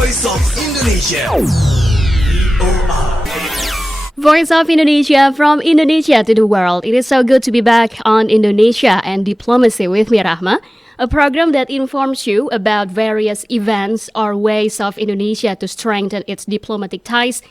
Voice of Indonesia. Voice of Indonesia from Indonesia to the world. It is so good to be back on Indonesia and Diplomacy with me, Rahma, a program that informs you about various events or ways of Indonesia to strengthen its diplomatic ties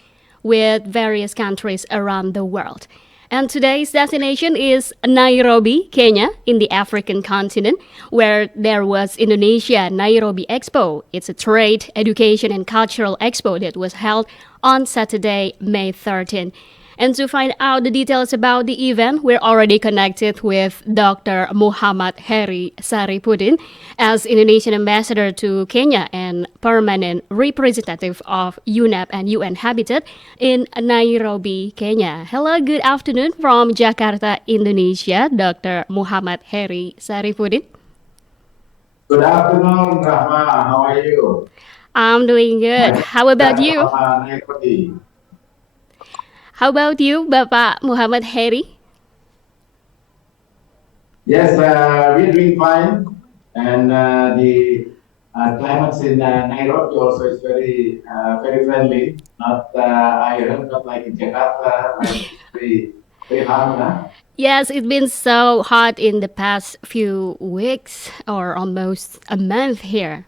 with various countries around the world. And today's destination is Nairobi, Kenya, in the African continent, where there was Indonesia Nairobi Expo. It's a trade, education, and cultural expo that was held on Saturday, May 13. And to find out the details about the event, we're already connected with Dr. Mohamad Hery Saripudin as Indonesian Ambassador to Kenya and permanent representative of UNEP and UN-Habitat in Nairobi, Kenya. Hello, good afternoon from Jakarta, Indonesia, Dr. Mohamad Hery Saripudin. Good afternoon, Rahma. How are you? I'm doing good. How about you? How about you, Bapak Mohamad Hery? Yes, we're doing fine. And the climate in Nairobi also is very friendly. Not, I heard, not like in Jakarta, like very hot. Huh? Yes, it's been so hot in the past few weeks or almost a month here.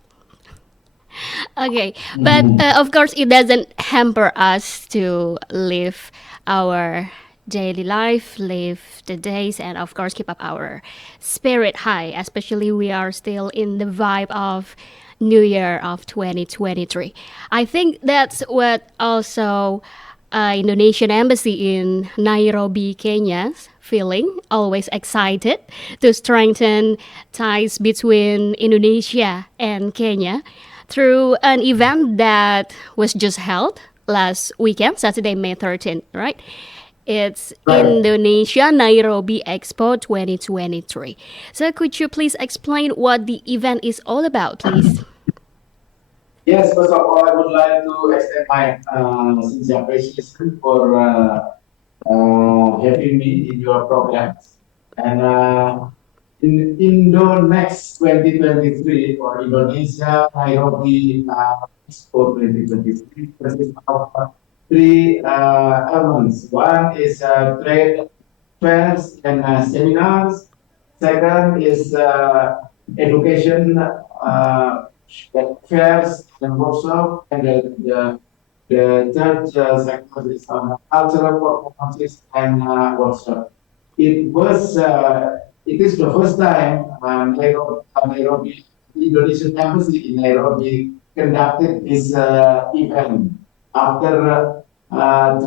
Okay, but of course, it doesn't hamper us to live our daily life, live the days, and of course, keep up our spirit high, especially we are still in the vibe of New Year of 2023. I think that's what also Indonesian Embassy in Nairobi, Kenya's feeling, always excited to strengthen ties between Indonesia and Kenya through an event that was just held last weekend, Saturday, May 13th, right? It's Indonesia Nairobi Expo 2023. So could you please explain what the event is all about, please? Yes, first of all, I would like to extend my sincere appreciation for having me in your program. And in IndoNEX 2023 or Indonesia Nairobi Expo 2023 consists of three elements. One is trade fairs and seminars. Second is education fairs and workshops. And the third sector is cultural performances and workshops. It is the first time Nairobi, Indonesian Embassy in Nairobi conducted this event. After 3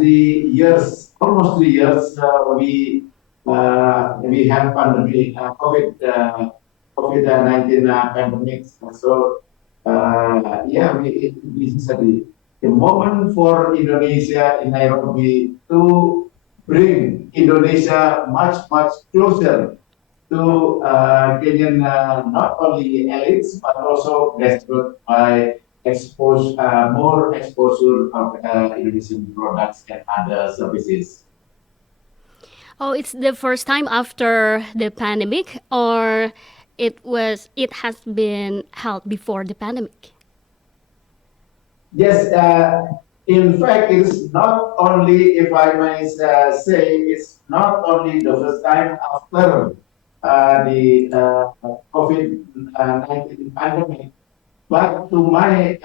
years, almost 3 years, we had pandemic, COVID-19 pandemic. So this is the moment for Indonesia in Nairobi to bring Indonesia much closer to Kenyan, not only elites but also grassroots by more exposure of Indonesian products and other services. Oh, it's the first time after the pandemic, or it has been held before the pandemic? Yes, in fact, it's not only, if I may say, it's not only the first time after the COVID-19 pandemic, but to my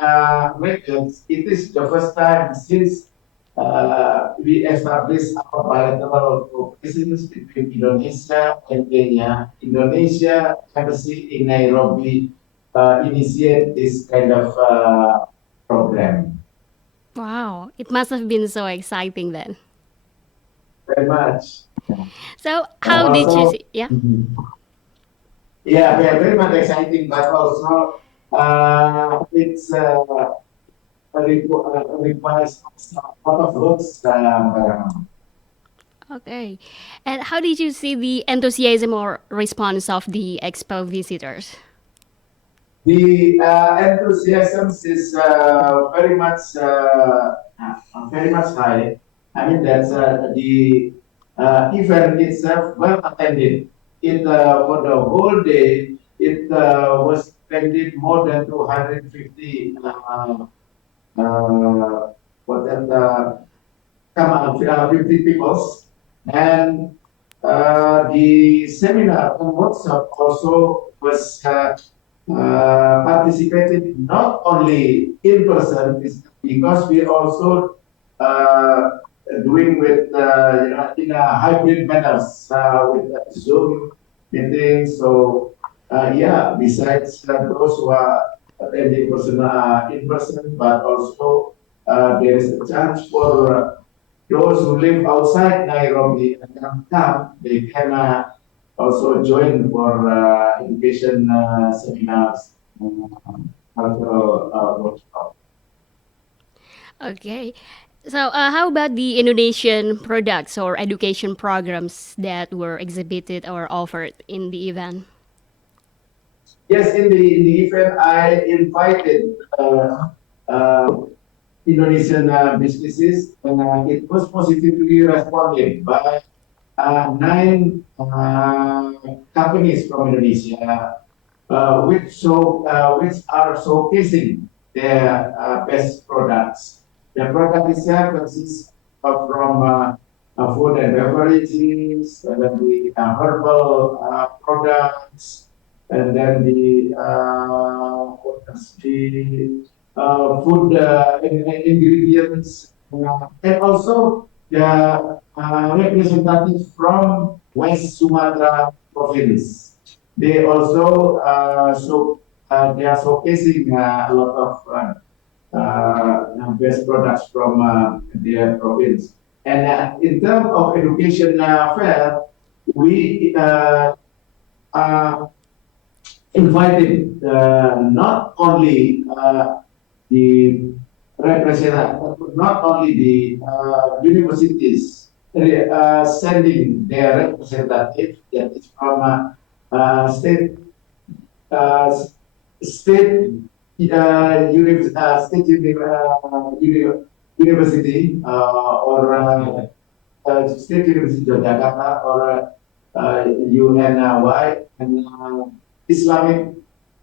records, it is the first time since we established our bilateral cooperation between Indonesia and Kenya. Indonesia Embassy in Nairobi initiate this kind of program. Wow, it must have been so exciting then. Very much. So how did you see? Yeah. Yeah, very much exciting, but also it's requires a lot of works. Okay, and how did you see the enthusiasm or response of the expo visitors? The enthusiasm is very much high. I mean that's the event itself well attended. It for the whole day it was attended more than 250 what that come out 50 peoples, and the seminar and workshop also was participated not only in person because we also uh, doing with in a hybrid manners with Zoom meetings. So yeah, besides those who are attending person in person, but also there is a chance for those who live outside Nairobi and can come, they can also join for education seminars, cultural workshop. Okay. So, how about the Indonesian products or education programs that were exhibited or offered in the event? Yes, in the event, I invited Indonesian businesses, and it was positively responded by nine companies from Indonesia, which are showcasing their best products. The product itself consists of from food and beverages, and then the herbal products, and then the what else? The food ingredients, and also the representatives from West Sumatra province. They also they are showcasing a lot of best products from their province. And in terms of education fair, we uh, invited not only the not only the universities sending their representative that is from uh, state state university or State University Yogyakarta or UNY and Islamic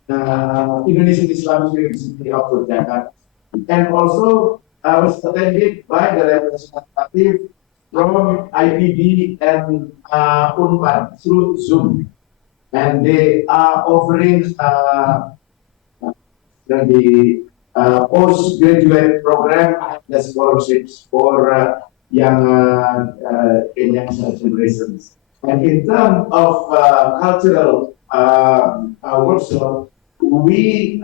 Indonesian Islamic University of Yogyakarta, and also I was attended by the representative from IPB and UNPAD through Zoom, and they are offering the postgraduate program and the scholarships for young Kenyan generations. And in terms of cultural workshop, we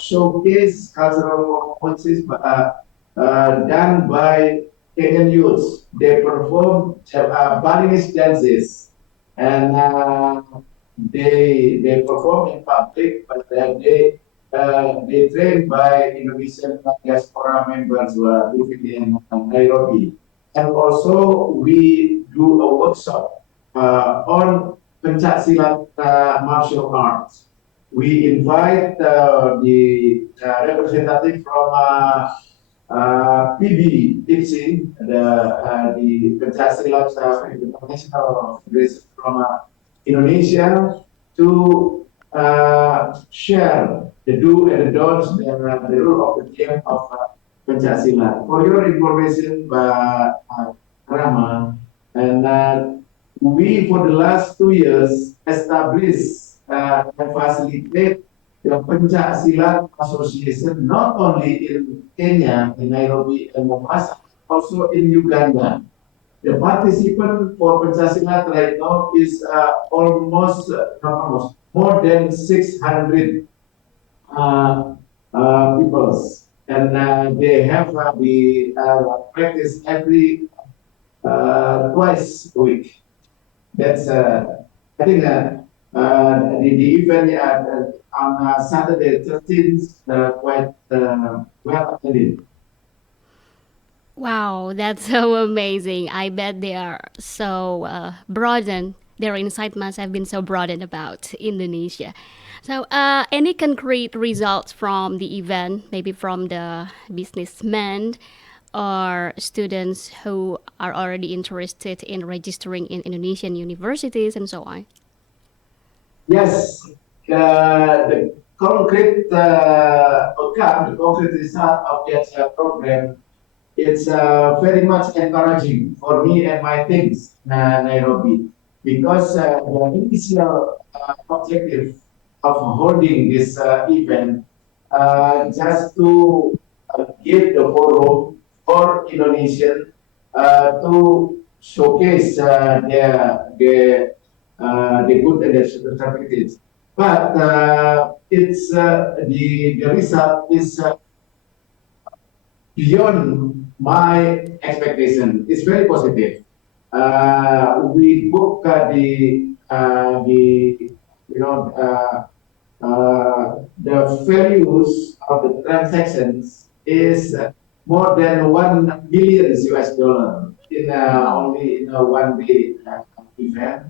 showcase cultural performances done by Kenyan youths. They perform Balinese dances, and they perform in public, but they trained by Indonesian diaspora members who are living in Nairobi. And also we do a workshop on pencak silat martial arts. We invite the representative from PB teaching the pencak silat international federation from Indonesia to share the do and the don'ts and the rule of the game of pencak silat. For your information, Rama, and we for the last 2 years established and facilitate the Pencak Silat Association not only in Kenya, in Nairobi and Mombasa, also in Uganda. The participant for Pancasila right now is almost, not almost, more than 600 peoples. And they have the practice every twice a week. That's, I think, the event on Saturday 13th, quite well attended. Wow, that's so amazing. I bet they are so broadened. Their insight must have been so broadened about Indonesia. So, any concrete results from the event, maybe from the businessmen or students who are already interested in registering in Indonesian universities and so on? Yes, concrete outcome, the concrete result of that program, it's very much encouraging for me and my teams in Nairobi because the initial objective of holding this event just to give the forum for Indonesian to showcase the good and the certificates. But the result is beyond my expectation. It's very positive. We book the you know the values of the transactions is more than 1 billion US dollar in Wow. only in a 1 day event,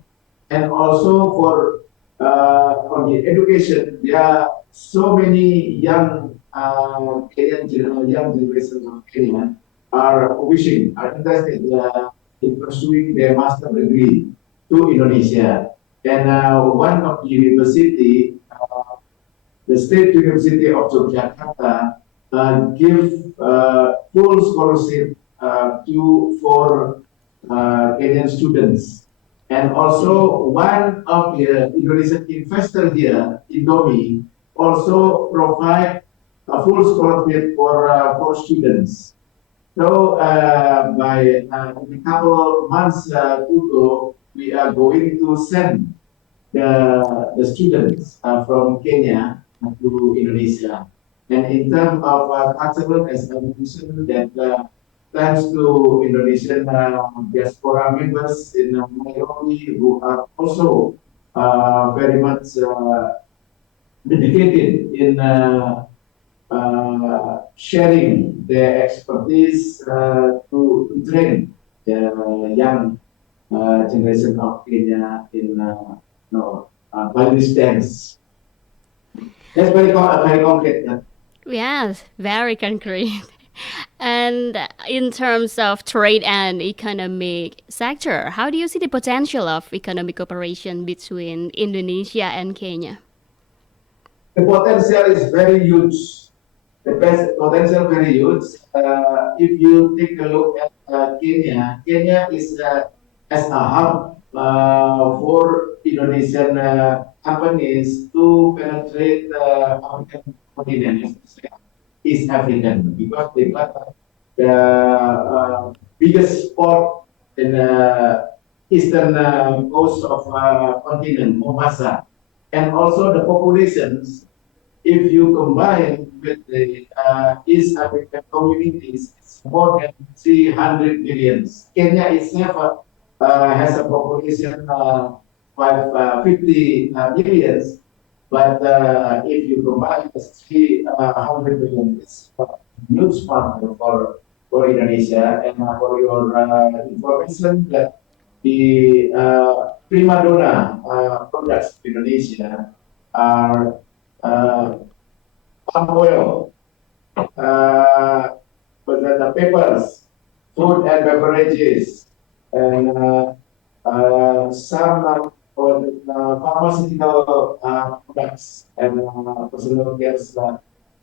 and also for on the education, there are so many young young generations of Kenya are interested in pursuing their master degree to Indonesia. And one of the university, the State University of Yogyakarta, give full scholarship to for Kenyan students. And also one of the Indonesian investor here, Indomie, also provide a full scholarship for students. So by in a couple months to go, we are going to send the students from Kenya to Indonesia. And in terms of cultural, as I mentioned, that thanks to Indonesian diaspora members in Nairobi who are also very much dedicated in sharing their expertise to train the young generation of Kenya in Balinese dance. That's very concrete. Yes, very concrete. And in terms of trade and economic sector, how do you see the potential of economic cooperation between Indonesia and Kenya? The potential is very huge. The best potential very huge. If you take a look at Kenya, Kenya is as a hub for Indonesian companies to penetrate African continent, especially East African, because they got the biggest port in the eastern coast of continent, Mombasa, and also the populations. If you combine with the East African communities, it's more than 300 billions. Kenya itself has a population of 50 millions, but if you combine the 300 billion, it's a huge market for Indonesia. And for your information, that the prima donna products of Indonesia are uh, palm oil, uh, banana papers, food and beverages, and some pharmaceutical products and personal care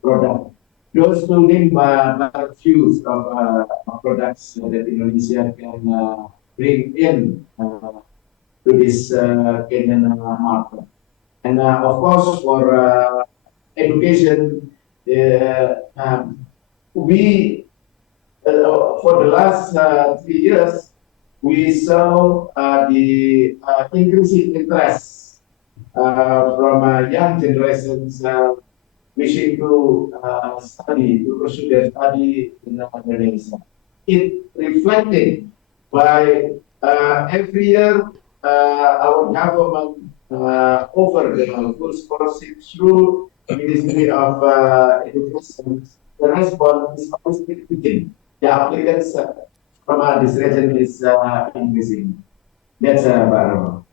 products. Those two name are few of products that Indonesia can bring in to this Kenyan market. And of course, for education, we for the last 3 years, we saw the increasing interest from young generations wishing to study, to pursue their study in Indonesia. It reflected by every year our government offer the full scholarship through Ministry of Education. The response is always significant. The applicants from this region is increasing. That's Barbara.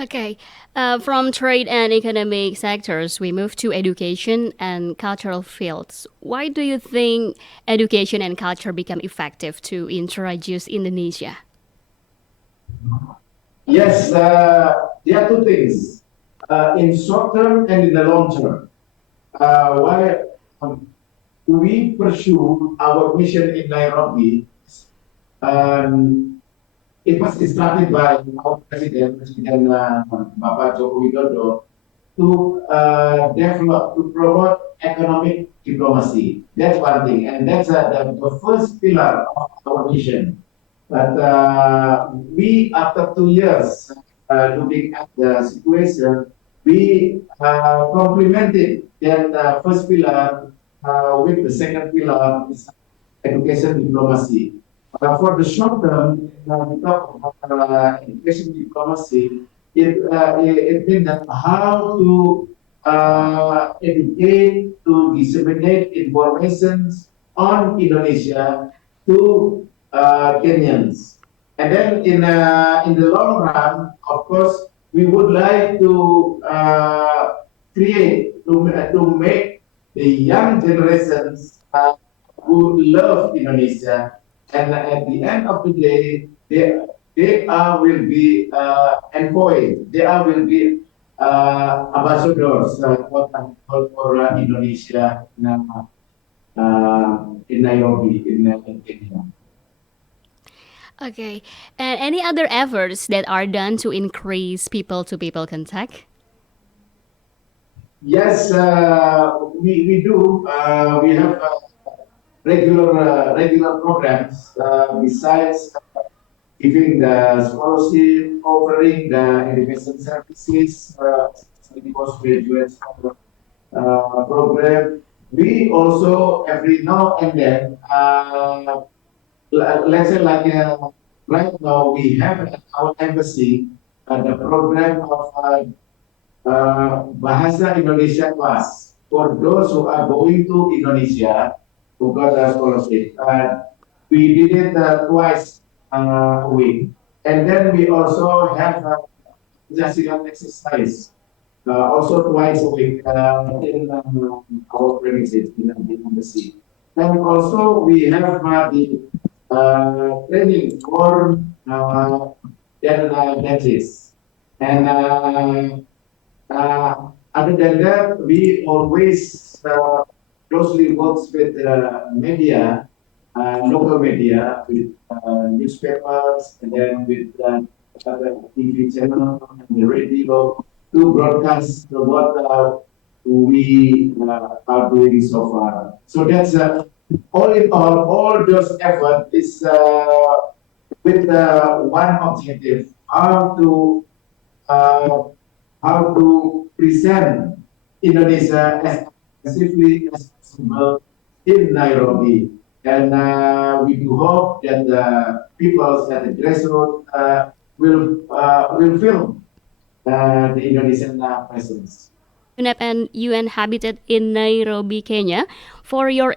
Okay, from trade and economic sectors, we move to education and cultural fields. Why do you think education and culture become effective to introduce Indonesia? Yes, there are two things in short term and in the long term. why we pursue our mission in Nairobi. Um, it was started by our President Bapak Joko Widodo, to develop, to promote economic diplomacy. That's one thing, and that's the first pillar of our mission. But we, after 2 years, looking at the situation, we complemented that first pillar with the second pillar, is education diplomacy. For the short term, we talk about education diplomacy. It means that how to educate, to disseminate information on Indonesia to Kenyans. And then in the long run, of course, we would like to create, to make the young generations who love Indonesia, and at the end of the day, they will be employed. They will be ambassadors for Indonesia in Nairobi, in Kenya. Okay. And any other efforts that are done to increase people-to-people contact? Yes, we do. We have regular programs besides giving the scholarship, offering the education services, the postgraduate program. We also every now and then, let's say like right now, we have at our embassy the program of Bahasa Indonesia class for those who are going to Indonesia who got a scholarship. We did it twice a week, and then we also have physical exercise also twice a week in our premises in the embassy. And also we have the training for dentists. And other than that, we always closely works with media, local media, with newspapers, and then with other TV channel and the radio to broadcast what we are doing so far. So that's all in all those efforts is with one objective: uh, how to present Indonesia as aggressively as possible in Nairobi. And we do hope that the people at the grassroots will feel the Indonesian presence. UNEP and UN-Habitat in Nairobi, Kenya, for your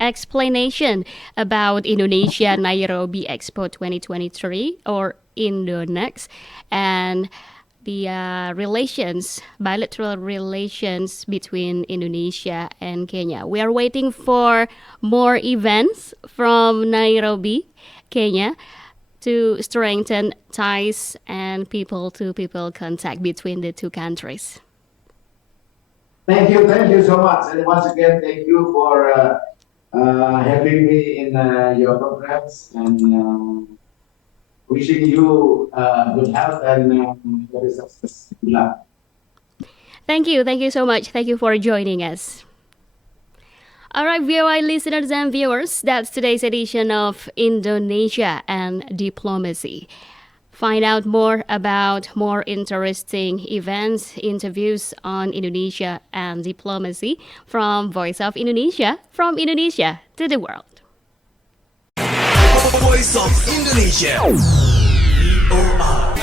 explanation about Indonesia Nairobi Expo 2023 or IndoNEX and the bilateral relations between Indonesia and Kenya. We are waiting for more events from Nairobi, Kenya, to strengthen ties and people-to-people contact between the two countries. Thank you so much. And once again, thank you for having me in your programs, and wishing you good health and very success. Good luck. Thank you so much. Thank you for joining us. All right, VOA listeners and viewers, that's today's edition of Indonesia and Diplomacy. Find out more about more interesting events, interviews on Indonesia and diplomacy from Voice of Indonesia, from Indonesia to the world. Voice of Indonesia. VOA.